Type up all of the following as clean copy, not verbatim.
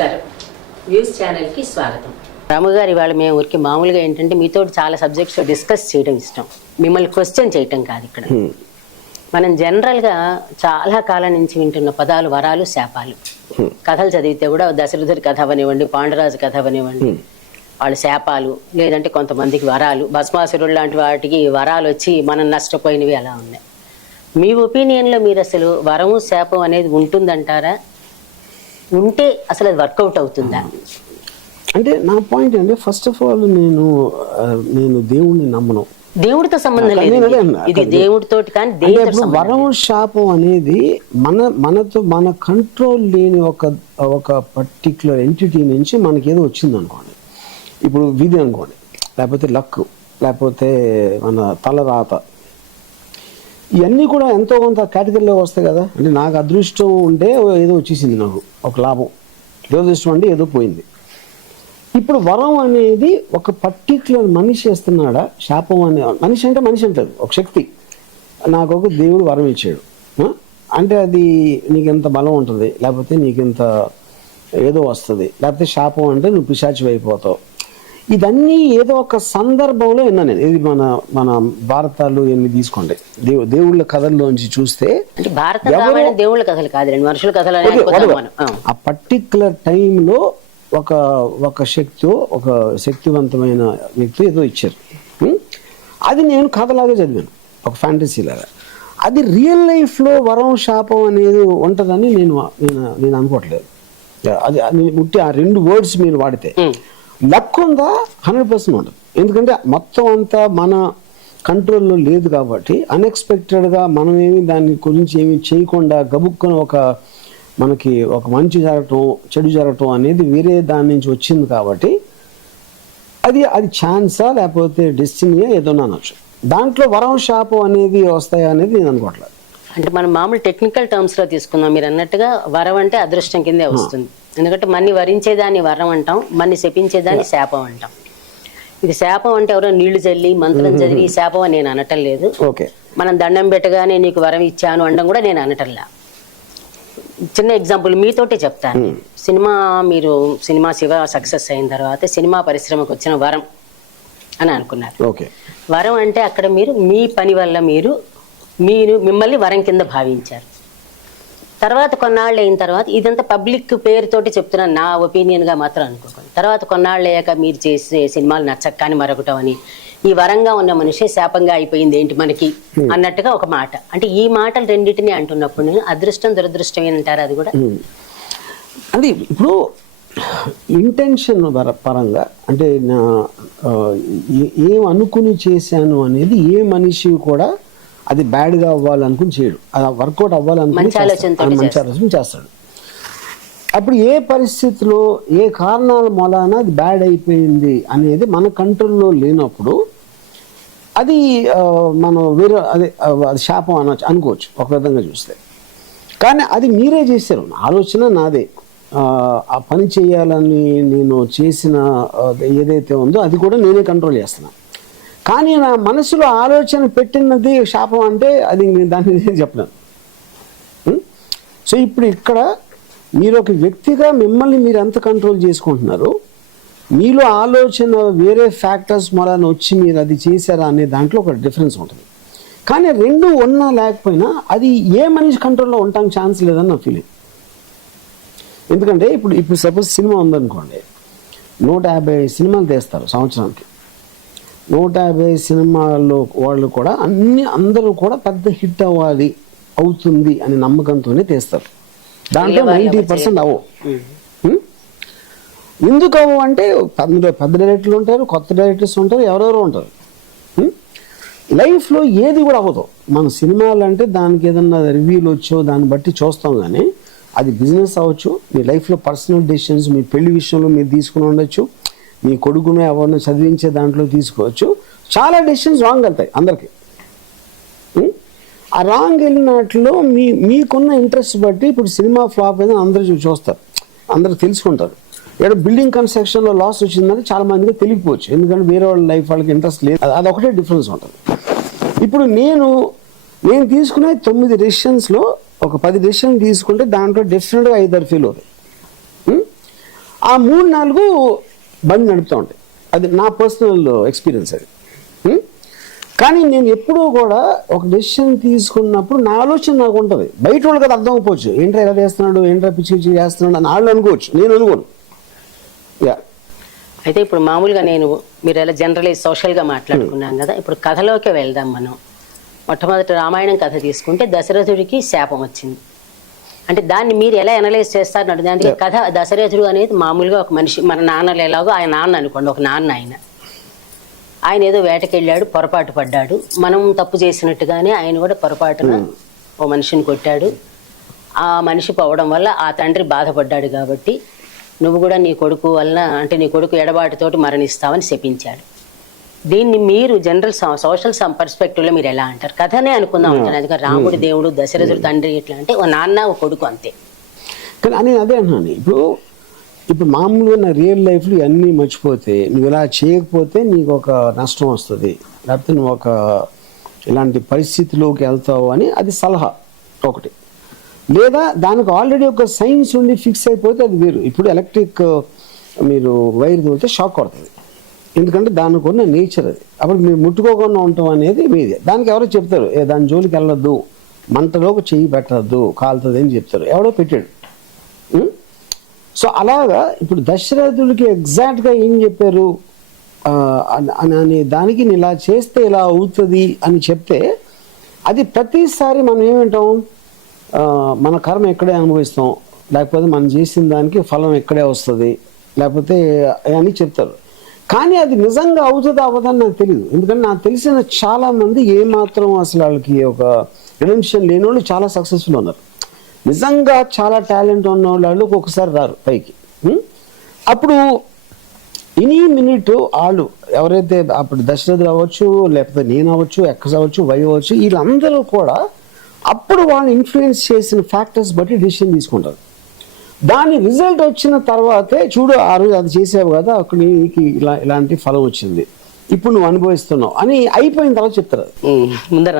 నమస్కారం. వ్యూస్ ఛానల్కి స్వాగతం. రాముగారు, ఇవాళ మేము ఊరికి మామూలుగా ఏంటంటే మీతో చాలా సబ్జెక్ట్స్ డిస్కస్ చేయడం ఇష్టం, మిమ్మల్ని క్వశ్చన్ చేయటం కాదు. ఇక్కడ మనం జనరల్గా చాలా కాలం నుంచి వింటున్న పదాలు వరాలు, శాపాలు. కథలు చదివితే కూడా దశరథుడి కథ అవనివ్వండి, పాండురాజు కథ అవనివ్వండి, వాళ్ళు శాపాలు, లేదంటే కొంతమందికి వరాలు, భస్మాసురుడు లాంటి వాటికి వరాలు వచ్చి మనం నష్టపోయినవి అలా ఉన్నాయి. మీ ఒపీనియన్లో మీరు అసలు వరము శాపం అనేది ఉంటుందంటారా? ఉంటే అసలు అది వర్కౌట్ అవుతుందా? అంటే నా పాయింట్ అంటే ఫస్ట్ ఆఫ్ ఆల్ నేను దేవుణ్ణి నమ్మను. దేవుడితో సంబంధం లేదు, ఇది దేవుడితో. కానీ వరం శాపం అనేది మన కంట్రోల్ లేని ఒక పర్టిక్యులర్ ఎంటిటీ నుంచి మనకేదో వచ్చింది అనుకోండి. ఇప్పుడు విధి అనుకోండి, లేకపోతే లక్, లేకపోతే మన తలరాత, ఇవన్నీ కూడా ఎంతో కొంత కేటగిరీలో వస్తాయి కదా. అంటే నాకు అదృష్టం ఉంటే ఏదో వచ్చేసింది, నాకు ఒక లాభం. దురదృష్టం అంటే ఏదో పోయింది. ఇప్పుడు వరం అనేది ఒక పర్టిక్యులర్ మనిషి వేస్తున్నాడా? శాపం అనే మనిషి అంటే మనిషి అంటారు, ఒక శక్తి. నాకు ఒక దేవుడు వరం ఇచ్చాడు అంటే అది నీకెంత బలం ఉంటుంది, లేకపోతే నీకెంత ఏదో వస్తుంది, లేకపోతే శాపం అంటే నువ్వు పిశాచి అయిపోతావు. ఇదన్నీ ఏదో ఒక సందర్భంలో విన్నా నేను. ఇది మన భారతాలు ఎన్ని తీసుకోండి, దేవుళ్ళ కథల్లోంచి చూస్తే దేవుళ్ళ కథలు కాదు, మనుషుల కథలు. ఆ పర్టిక్యులర్ టైంలో ఒక శక్తివంతమైన వ్యక్తి ఏదో ఇచ్చారు. అది నేను కథలాగా చదివాను, ఒక ఫ్యాంటసీ లాగా. అది రియల్ లైఫ్లో వరం శాపం అనేది ఉంటుందని నేను అనుకోవట్లేదు. అది ముట్టి ఆ రెండు వర్డ్స్ మీరు వాడితే లక్ ఉందా 100% ఉండదు. ఎందుకంటే మొత్తం అంతా మన కంట్రోల్లో లేదు కాబట్టి అన్ఎక్స్పెక్టెడ్గా మనం దాని గురించి ఏమి చేయకుండా గబుక్కుని మనకి ఒక మంచి జరగటం, చెడు జరగటం అనేది వేరే దాని నుంచి వచ్చింది కాబట్టి అది ఛాన్సా లేకపోతే డెస్టినీయా ఏదో అనొచ్చు. దాంట్లో వరం శాపం అనేది వస్తాయా అనేది నేను అనుకోవట్లేదు. అంటే మనం మామూలు టెక్నికల్ టర్మ్స్లో తీసుకుందాం. మీరు అన్నట్టుగా వరం అంటే అదృష్టం కిందే వస్తుంది. ఎందుకంటే మన్ని వరించేదాన్ని వరం అంటాం, మన్ని శపించేదాన్ని శాపం అంటాం. ఇది శాపం అంటే ఎవరో నీళ్లు చల్లి మంత్రం చదివి శాపం అని నేను అనటం లేదు. మనం దండం పెట్టగానే నీకు వరం ఇచ్చాను అనడం కూడా నేను అనటంలా. చిన్న ఎగ్జాంపుల్ మీతోటే చెప్తాను. సినిమా శివ సక్సెస్ అయిన తర్వాత సినిమా పరిశ్రమకు వచ్చిన వరం అని అనుకున్నారు. వరం అంటే అక్కడ మీరు మీ పని వల్ల మిమ్మల్ని వరం కింద భావించారు. తర్వాత కొన్నాళ్ళు అయిన తర్వాత, ఇదంతా పబ్లిక్ పేరుతోటి చెప్తున్నాను, నా ఒపీనియన్గా మాత్రం అనుకోకండి. తర్వాత కొన్నాళ్ళు అయ్యాక మీరు చేసే సినిమాలు నచ్చక్కని మరొకటం అని, ఈ వరంగా ఉన్న మనిషి శాపంగా అయిపోయింది ఏంటి మనకి అన్నట్టుగా ఒక మాట. అంటే ఈ మాటలు రెండింటినీ అంటున్నప్పుడు నేను అదృష్టం దురదృష్టం ఏంటారు? అది కూడా అంటే ఇప్పుడు ఇంటెన్షన్ పరంగా అంటే ఏం అనుకుని చేశాను అనేది ఏ మనిషి కూడా అది బ్యాడ్గా అవ్వాలనుకుని చేయడు, అది వర్కౌట్ అవ్వాలనుకుని మంచి ఆలోచన చేస్తాడు. అప్పుడు ఏ పరిస్థితిలో ఏ కారణాల మూలాన అది బ్యాడ్ అయిపోయింది అనేది మన కంట్రోల్లో లేనప్పుడు అది మనం అది శాపం అనుకోవచ్చు ఒక విధంగా చూస్తే. కానీ అది మీరే చేశారు, ఆలోచన నాదే, ఆ పని చేయాలని నేను చేసిన ఏదైతే ఉందో అది కూడా నేనే కంట్రోల్ చేస్తున్నాను. కానీ నా మనసులో ఆలోచన పెట్టినది శాపం అంటే అది దాన్ని చెప్పలేను. సో ఇప్పుడు ఇక్కడ మీరు ఒక వ్యక్తిగా మిమ్మల్ని మీరు ఎంత కంట్రోల్ చేసుకుంటున్నారు, మీలో ఆలోచన వేరే ఫ్యాక్టర్స్ మూలాన వచ్చి మీరు అది చేశారా అనే దాంట్లో ఒక డిఫరెన్స్ ఉంటుంది. కానీ రెండు ఉన్నా లేకపోయినా అది ఏ మనిషి కంట్రోల్లో ఉండటానికి ఛాన్స్ లేదని నా ఫీలింగ్. ఎందుకంటే ఇప్పుడు సపోజ్ సినిమా ఉందనుకోండి, 150 సినిమాలు తీస్తారు సంవత్సరానికి. 150 సినిమాల్లో వాళ్ళు కూడా అందరూ కూడా పెద్ద హిట్ అవుతుంది అనే నమ్మకంతోనే తీస్తారు. దాంట్లో 90% అవ్వవు. ఎందుకు అవ్వవు అంటే పెద్ద డైరెక్టర్లు ఉంటారు, కొత్త డైరెక్టర్స్ ఉంటారు, ఎవరెవరో ఉంటారు. లైఫ్లో ఏది కూడా అవ్వదు. మన సినిమాలు అంటే దానికి ఏదన్నా రివ్యూలు వచ్చో దాన్ని బట్టి చూస్తాం. కానీ అది బిజినెస్ అవ్వచ్చు, మీ లైఫ్లో పర్సనల్ డెసిషన్స్, మీ పెళ్లి విషయంలో మీరు తీసుకుని ఉండొచ్చు, మీ కొడుకును ఎవరిని చదివించే దాంట్లో తీసుకోవచ్చు. చాలా డెసిషన్స్ రాంగ్ వెళ్తాయి అందరికీ. ఆ రాంగ్ వెళ్ళినట్లో మీకున్న ఇంట్రెస్ట్ బట్టి ఇప్పుడు సినిమా ఫ్లాప్ అయితే అందరూ చూస్తారు, అందరూ తెలుసుకుంటారు. ఏదో బిల్డింగ్ కన్స్ట్రక్షన్లో లాస్ వచ్చిందని చాలా మందికి తెలియకపోవచ్చు, ఎందుకంటే వేరే వాళ్ళ లైఫ్ వాళ్ళకి ఇంట్రెస్ట్ లేదు. అదొకటే డిఫరెన్స్ ఉంటుంది. ఇప్పుడు నేను తీసుకునే 9 డెసిషన్స్లో ఒక 10 డెసిషన్ తీసుకుంటే దాంట్లో డెఫినెట్గా 5 ఫెయిల్ అవుతాయి. ఆ 3-4 బండి నడుపుతూ ఉంటాయి. అది నా పర్సనల్ ఎక్స్పీరియన్స్ అది. కానీ నేను ఎప్పుడూ కూడా ఒక డెసిషన్ తీసుకున్నప్పుడు నా ఆలోచన నాకు ఉంటుంది. బయట వాళ్ళకి అది అర్థం అవ్వకపోవచ్చు, ఏంట్రా ఇలా చేస్తున్నాడు, ఏంట్రా పిచ్చి పిచ్చి చేస్తున్నాడు అని వాళ్ళు అనుకోవచ్చు, నేను అనుకోను. అయితే ఇప్పుడు మామూలుగా మీరు ఎలా జనరలైజ్ సోషల్గా మాట్లాడుకున్నాం కదా, ఇప్పుడు కథలోకి వెళ్దాం మనం. మొట్టమొదటి రామాయణం కథ తీసుకుంటే దశరథుడికి శాపం వచ్చింది. అంటే దాన్ని మీరు ఎలా అనలైజ్ చేస్తారని అడిగింది. అందుకే కథ దశరథుడు అనేది మామూలుగా ఒక మనిషి, మన నాన్నలు ఎలాగో ఆయన నాన్న అనుకోండి, ఒక నాన్న ఆయన ఏదో వేటకెళ్ళాడు, పొరపాటు పడ్డాడు. మనం తప్పు చేసినట్టుగానే ఆయన కూడా పొరపాటున ఓ మనిషిని కొట్టాడు. ఆ మనిషి పోవడం వల్ల ఆ తండ్రి బాధపడ్డాడు. కాబట్టి నువ్వు కూడా నీ కొడుకు వలన, అంటే నీ కొడుకు ఎడబాటుతోటి మరణిస్తావని శపించాడు. దీన్ని మీరు జనరల్ సోషల్ పర్స్పెక్టివ్లో మీరు ఎలా అంటారు? కథనే అనుకుందాం అంటాను. అందుకని రాముడు దేవుడు, దశరథుడు తండ్రి ఇట్లా అంటే ఓ నాన్న ఓ కొడుకు అంతే. కానీ నేను అదే అంటున్నాను, ఇప్పుడు మామూలుగా నా రియల్ లైఫ్లో ఇవన్నీ మర్చిపోతే, నువ్వు ఇలా చేయకపోతే నీకు ఒక నష్టం వస్తుంది, లేకపోతే నువ్వు ఒక ఇలాంటి పరిస్థితిలోకి వెళ్తావు అని అది సలహా ఒకటి. లేదా దానికి ఆల్రెడీ ఒక సైన్స్ ఉండి ఫిక్స్ అయిపోతే అది వేరు. ఇప్పుడు ఎలక్ట్రిక్ మీరు వైర్ తోలితే షాక్ కొడుతుంది, ఎందుకంటే దానికి ఉన్న నేచర్ అది. అప్పుడు మీరు ముట్టుకోకుండా ఉండటం అనేది మీదే. దానికి ఎవరో చెప్తారు, దాని జోలికి వెళ్ళొద్దు, మంటలోకి చెయ్యి పెట్టద్దు, కాలుతుంది అని చెప్తారు, ఎవడో పెట్టాడు. సో అలాగా ఇప్పుడు దశరథుడికి ఎగ్జాక్ట్గా ఏం చెప్పారు అని దానికి ఇలా చేస్తే ఇలా అవుతుంది అని చెప్తే, అది ప్రతిసారి మనం ఏమింటాం, మన కర్మ ఎక్కడే అనుభవిస్తాం, లేకపోతే మనం చేసిన దానికి ఫలం ఎక్కడే వస్తుంది, లేకపోతే అని చెప్తారు. కానీ అది నిజంగా అవుతుందా అవ్వదని నాకు తెలియదు. ఎందుకంటే నాకు తెలిసిన చాలామంది ఏమాత్రం అసలు వాళ్ళకి ఒక రిడెంప్షన్ లేని వాళ్ళు చాలా సక్సెస్ఫుల్ ఉన్నారు. నిజంగా చాలా టాలెంట్ ఉన్న వాళ్ళు ఒక్కొక్కసారి రారు పైకి. అప్పుడు ఎనీ మినిట్ వాళ్ళు ఎవరైతే అప్పుడు దశరథుడు అవ్వచ్చు, లేకపోతే నేను అవ్వచ్చు, ఎక్స్ అవ్వచ్చు, వై అవ్వచ్చు, వీళ్ళందరూ కూడా అప్పుడు వాళ్ళు ఇన్ఫ్లుయెన్స్ చేసిన ఫ్యాక్టర్స్ బట్టి డిసిషన్ తీసుకుంటారు. దాని రిజల్ట్ వచ్చిన తర్వాతే చూడు ఆ రోజు అది చేసావు కదా, అక్కడ నీకు ఇలాంటి ఫలం వచ్చింది, ఇప్పుడు నువ్వు అనుభవిస్తున్నావు అని అయిపోయిన తర్వాత చెప్తారు. ముందే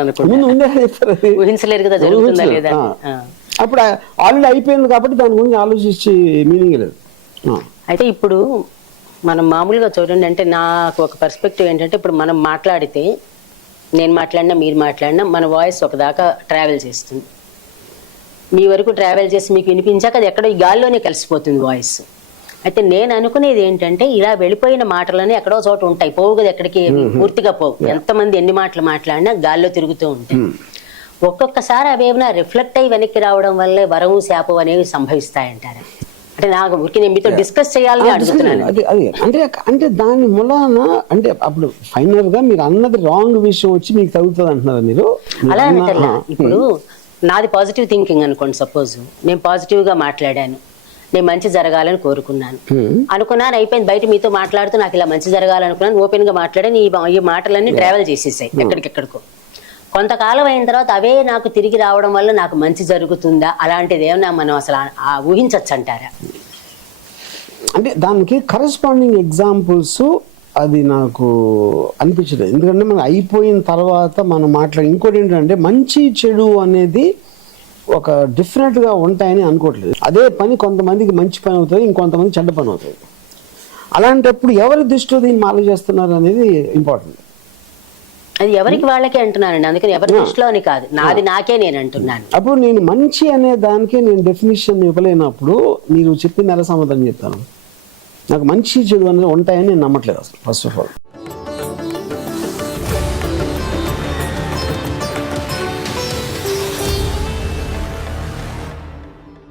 చెప్తారు, అప్పుడు ఆల్రెడీ అయిపోయింది కాబట్టి దాని గురించి ఆలోచించి మీనింగ్ లేదు. అయితే ఇప్పుడు మనం మామూలుగా చూడండి, అంటే నాకు ఒక పర్స్పెక్టివ్ ఏంటంటే, ఇప్పుడు మనం మాట్లాడితే, నేను మాట్లాడినా మీరు మాట్లాడినా మన వాయిస్ ఒక దాకా ట్రావెల్ చేస్తుంది. మీ వరకు ట్రావెల్ చేసి మీకు వినిపించాక అది ఎక్కడో ఈ గాల్లోనే కలిసిపోతుంది వాయిస్. అయితే నేను అనుకునేది ఏంటంటే, ఇలా వెళ్ళిపోయిన మాటలని ఎక్కడో చోట ఉంటాయి, పోవు కదా ఎక్కడికి, పూర్తిగా పోవు. ఎంతమంది ఎన్ని మాటలు మాట్లాడినా గాల్లో తిరుగుతూ ఉంటాయి. ఒక్కొక్కసారి అవేమైనా రిఫ్లెక్ట్ అయ్యి వెనక్కి రావడం వల్లే వరము శాపం అనేవి సంభవిస్తాయంటారు. అంటే నాకు ఊరికి నేను మీతో డిస్కస్ చేయాలని అడుగుతున్నాను. అంటే దాని మూలాన అంటే అప్పుడు ఫైనల్ గా మీరు అన్నది రాంగ్ విషయం వచ్చి మీకు తగ్గుతుంది అంటున్నారు మీరు. అలా అంటారా? ఇప్పుడు నాది పాజిటివ్ థింకింగ్ అనుకోండి, సపోజ్ నేను పాజిటివ్ గా మాట్లాడాను, నేను మంచి జరగాలని కోరుకున్నాను అనుకున్నాను, అయిపోయింది. బయట మీతో మాట్లాడుతూ నాకు ఇలా మంచి జరగాలనుకున్నాను, ఓపెన్ గా మాట్లాడాను, ఈ మాటలన్నీ ట్రావెల్ చేసేసాయి ఎక్కడికెక్కడికో. కొంతకాలం అయిన తర్వాత అవే నాకు తిరిగి రావడం వల్ల నాకు మంచి జరుగుతుందా, అలాంటిది ఏమన్నా మనం అసలు ఊహించచ్చు అంటారా? అంటే దానికి కరెస్పాండింగ్ ఎగ్జాంపుల్స్ అది నాకు అనిపించలేదు. ఎందుకంటే మనం అయిపోయిన తర్వాత మనం ఇంకోటి ఏంటంటే, మంచి చెడు అనేది ఒక డిఫరెంట్గా ఉంటాయని అనుకోవట్లేదు. అదే పని కొంతమందికి మంచి పని అవుతుంది, ఇంకొంతమంది చెడ్డ పని అవుతుంది. అలాంటప్పుడు ఎవరి దృష్టిలో దీన్ని మాలు చేస్తున్నారు అనేది ఇంపార్టెంట్. అది ఎవరికి వాళ్ళకే అంటున్నానండి, అందుకని ఎవరి దృష్టిలో అని కాదు, నాది నాకే నేను అంటున్నాను. అప్పుడు నేను మంచి అనే దానికే నేను డెఫినేషన్ ఇవ్వలేనప్పుడు మీరు చెప్పింది ఎలా సమాధానం చెప్తాను? నాకు మంచి చెడు అనేది ఉంటాయని నేను నమ్మట్లేదు అసలు, ఫస్ట్ ఆఫ్ ఆల్.